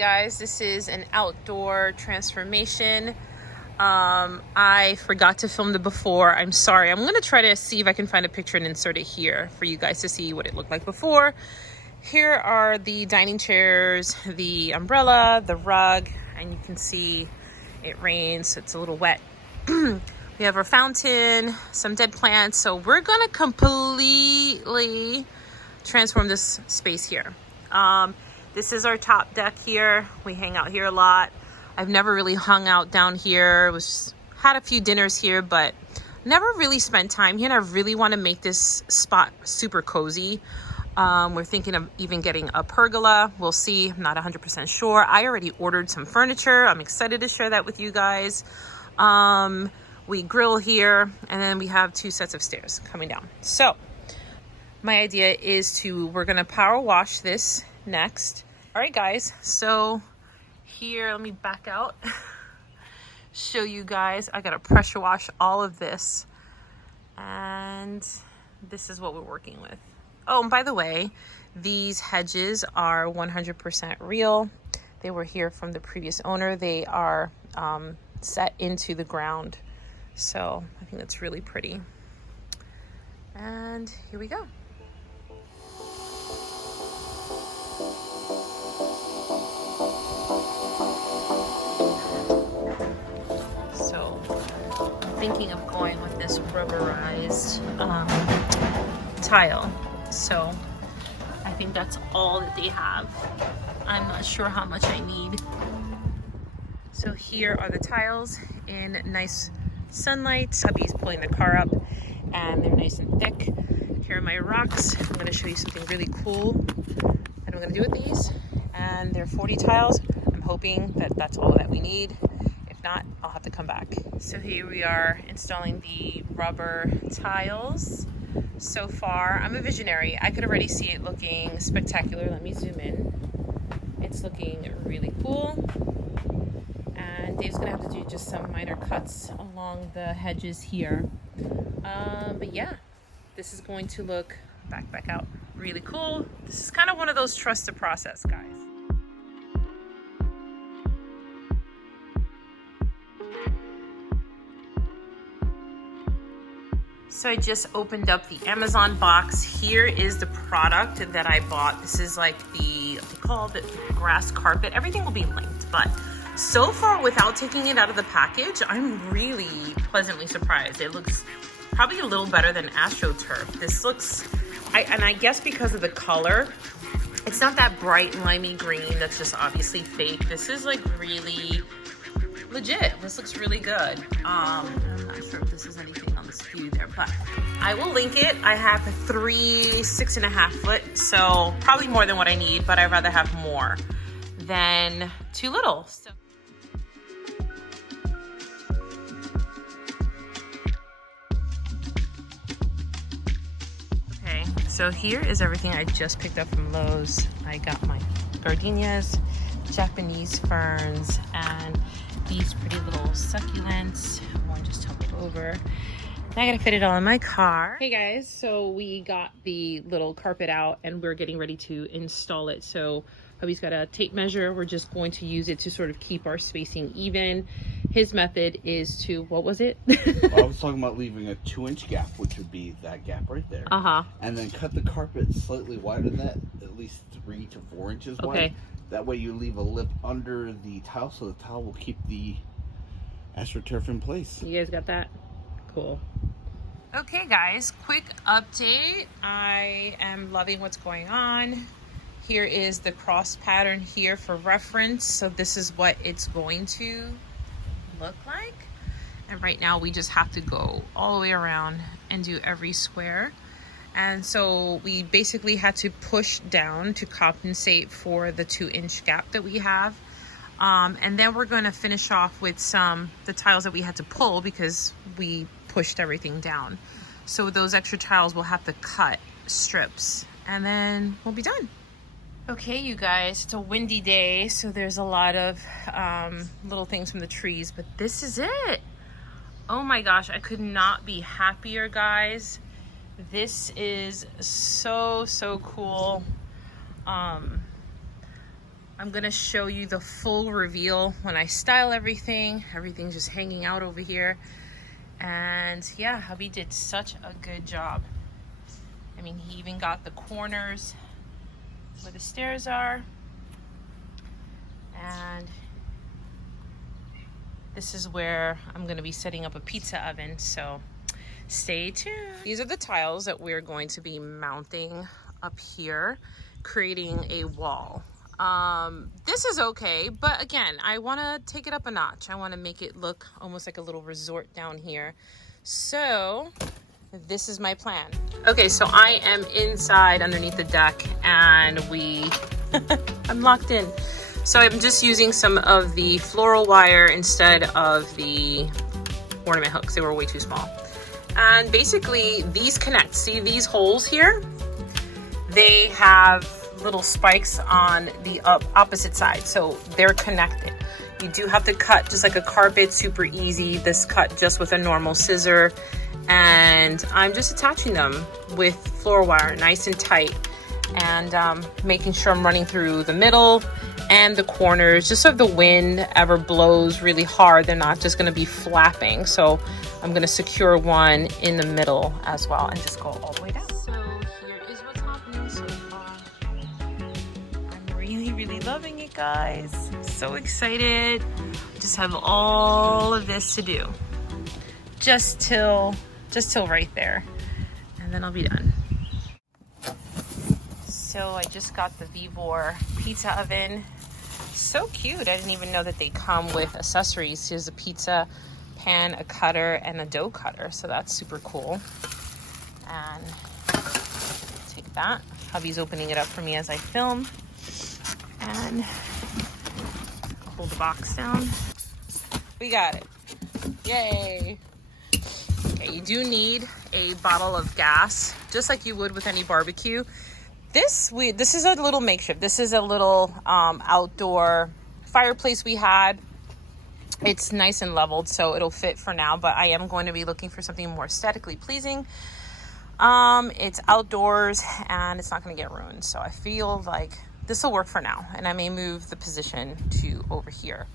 guys, this is an outdoor transformation. I forgot to film the before. I'm sorry. I'm gonna try to see if I can find a picture and insert it here for you guys to see what it looked like before. Here are the dining chairs, the umbrella, the rug, and you can see it rains, so it's a little wet. We have our fountain, some dead plants. So we're gonna completely transform this space here. This is our top deck here. We hang out here a lot. I've never really hung out down here. Had a few dinners here, but never really spent time here. And I really want to make this spot super cozy. We're thinking of even getting a pergola. We'll see. I'm not 100% sure. I already ordered some furniture. I'm excited to share that with you guys. We grill here, and then we have 2 sets of stairs coming down. So my idea is we're gonna power wash this next. All right, guys, so here, let me back out, show you guys. I gotta pressure wash all of this, and this is what we're working with. Oh, and by the way, these hedges are 100% real. They were here from the previous owner. They are set into the ground. So I think that's really pretty. And here we go. So I'm thinking of going with this rubberized tile. So I think that's all that they have. I'm not sure how much I need. So here are the tiles in nice sunlight. Hubby's pulling the car up and they're nice and thick. Here are my rocks. I'm going to show you something really cool that I'm going to do with these. And they're 40 tiles. I'm hoping that that's all that we need. If not, I'll have to come back. So here we are installing the rubber tiles. So far, I'm a visionary. I could already see it looking spectacular. Let me zoom in. It's looking really cool. And Dave's gonna have to do just some minor cuts along the hedges here. But yeah, this is going to look, back out, really cool. This is kind of one of those trust the process, guys. So I just opened up the Amazon box. Here is the product that I bought. This is like the, what they call it, the grass carpet. Everything will be linked, but so far, without taking it out of the package, I'm really pleasantly surprised. It looks probably a little better than AstroTurf. This looks, and I guess because of the color, it's not that bright limey green that's just obviously fake. This is like really legit. This looks really good. I'm not sure if this is anything on the SKU there, but I will link it. I have 3 6.5 foot, so probably more than what I need, but I'd rather have more than too little. So okay, so here is everything I just picked up from Lowe's. I got my gardenias, Japanese ferns, and these pretty little succulents. One just tumbled over. Now I gotta fit it all in my car. Hey guys, so we got the little carpet out and we're getting ready to install it. So hubby's got a tape measure. We're just going to use it to sort of keep our spacing even. His method is to, what was it? Well, I was talking about leaving a 2-inch gap, which would be that gap right there. And then cut the carpet slightly wider than that, at least 3 to 4 inches wide. Okay. That way you leave a lip under the tile, so the tile will keep the AstroTurf in place. You guys got that? Cool. Okay guys, quick update. I am loving what's going on. Here is the cross pattern here for reference. So this is what it's going to look like. And right now we just have to go all the way around and do every square. And so we basically had to push down to compensate for the 2-inch gap that we have. And then we're going to finish off with the tiles that we had to pull because we pushed everything down. So those extra tiles we'll have to cut strips and then we'll be done. Okay, you guys, it's a windy day, so there's a lot of little things from the trees, but this is it. Oh my gosh, I could not be happier, guys. This is so cool. I'm gonna show you the full reveal when I style everything. Everything's just hanging out over here. And yeah, hubby did such a good job. I mean, he even got the corners where the stairs are. And this is where I'm gonna be setting up a pizza oven, so stay tuned. These are the tiles that we're going to be mounting up here, creating a wall. This is okay, but again, I wanna take it up a notch. I wanna make it look almost like a little resort down here. So this is my plan. Okay, so I am inside underneath the deck and I'm locked in. So I'm just using some of the floral wire instead of the ornament hooks. They were way too small. And basically these connect. See these holes here? They have little spikes on the opposite side, so they're connected. You do have to cut just like a carpet, super easy. This cut just with a normal scissor, and I'm just attaching them with floral wire nice and tight, and making sure I'm running through the middle and the corners, just so if the wind ever blows really hard, they're not just gonna be flapping. So I'm gonna secure one in the middle as well and just go all the way down. So here is what's happening so far. I'm really loving it, guys. So excited. Just have all of this to do. Just till right there. And then I'll be done. So I just got the VEVOR pizza oven. So cute. I didn't even know that they come with accessories. Here's a pizza pan, a cutter, and a dough cutter. So that's super cool. And take that. Hubby's opening it up for me as I film. And hold the box down. We got it. Yay. Okay, you do need a bottle of gas, just like you would with any barbecue. This is a little makeshift. This is a little outdoor fireplace we had. It's nice and leveled, so it'll fit for now, but I am going to be looking for something more aesthetically pleasing. It's outdoors and it's not going to get ruined, so I feel like this will work for now, and I may move the position to over here.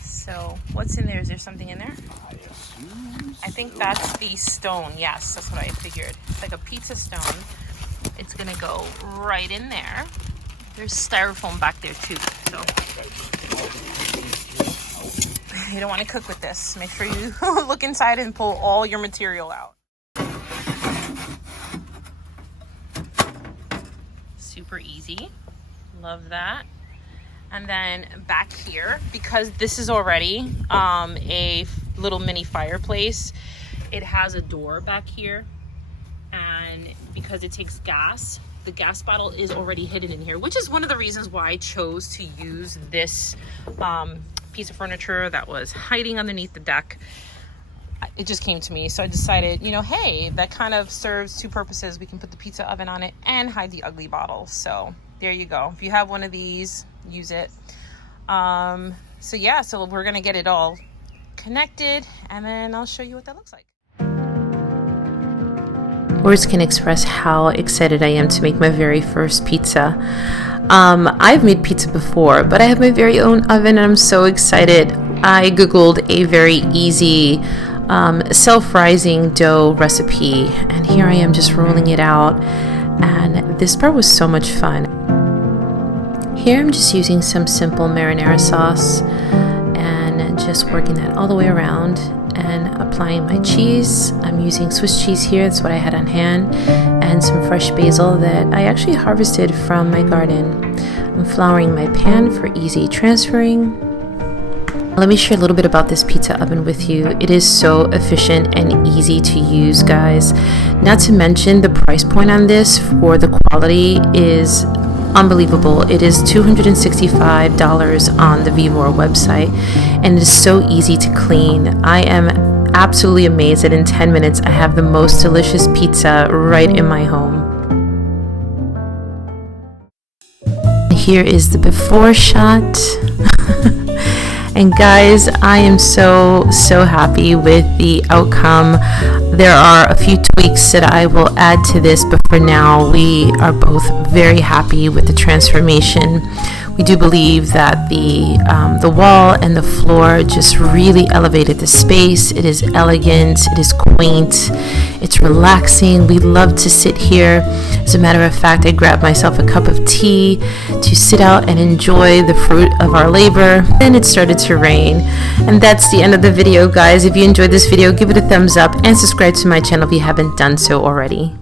So what's in there? Is there something in there? I think that's the stone. Yes, that's what I figured. It's like a pizza stone. It's gonna go right in there. There's styrofoam back there too. So you don't want to cook with this. Make sure you look inside and pull all your material out. Super easy. Love that. And then back here, because this is already a little mini fireplace, it has a door back here. And because it takes gas, the gas bottle is already hidden in here, which is one of the reasons why I chose to use this piece of furniture that was hiding underneath the deck. It just came to me, so I decided, you know, hey, that kind of serves two purposes. We can put the pizza oven on it and hide the ugly bottle. So there you go. If you have one of these, use it. So yeah, so we're gonna get it all connected, and then I'll show you what that looks like. Words can express how excited I am to make my very first pizza. I've made pizza before, but I have my very own oven, and I'm so excited. I googled a very easy self-rising dough recipe, and here I am just rolling it out, and this part was so much fun. Here I'm just using some simple marinara sauce and just working that all the way around and applying my cheese. I'm using Swiss cheese here, that's what I had on hand, and some fresh basil that I actually harvested from my garden. I'm flouring my pan for easy transferring. Let me share a little bit about this pizza oven with you. It is so efficient and easy to use, guys. Not to mention the price point on this for the quality is unbelievable. It is $265 on the VEVOR website, and it is so easy to clean. I am absolutely amazed that in 10 minutes I have the most delicious pizza right in my home. Here is the before shot. And guys, I am so happy with the outcome. There are a few tweaks that I will add to this, but for now we are both very happy with the transformation. We do believe that the wall and the floor just really elevated the space. It is elegant, it is quaint, it's relaxing. We love to sit here. As a matter of fact, I grabbed myself a cup of tea to sit out and enjoy the fruit of our labor. Then it started to rain. And that's the end of the video, guys. If you enjoyed this video, give it a thumbs up and subscribe to my channel if you haven't done so already.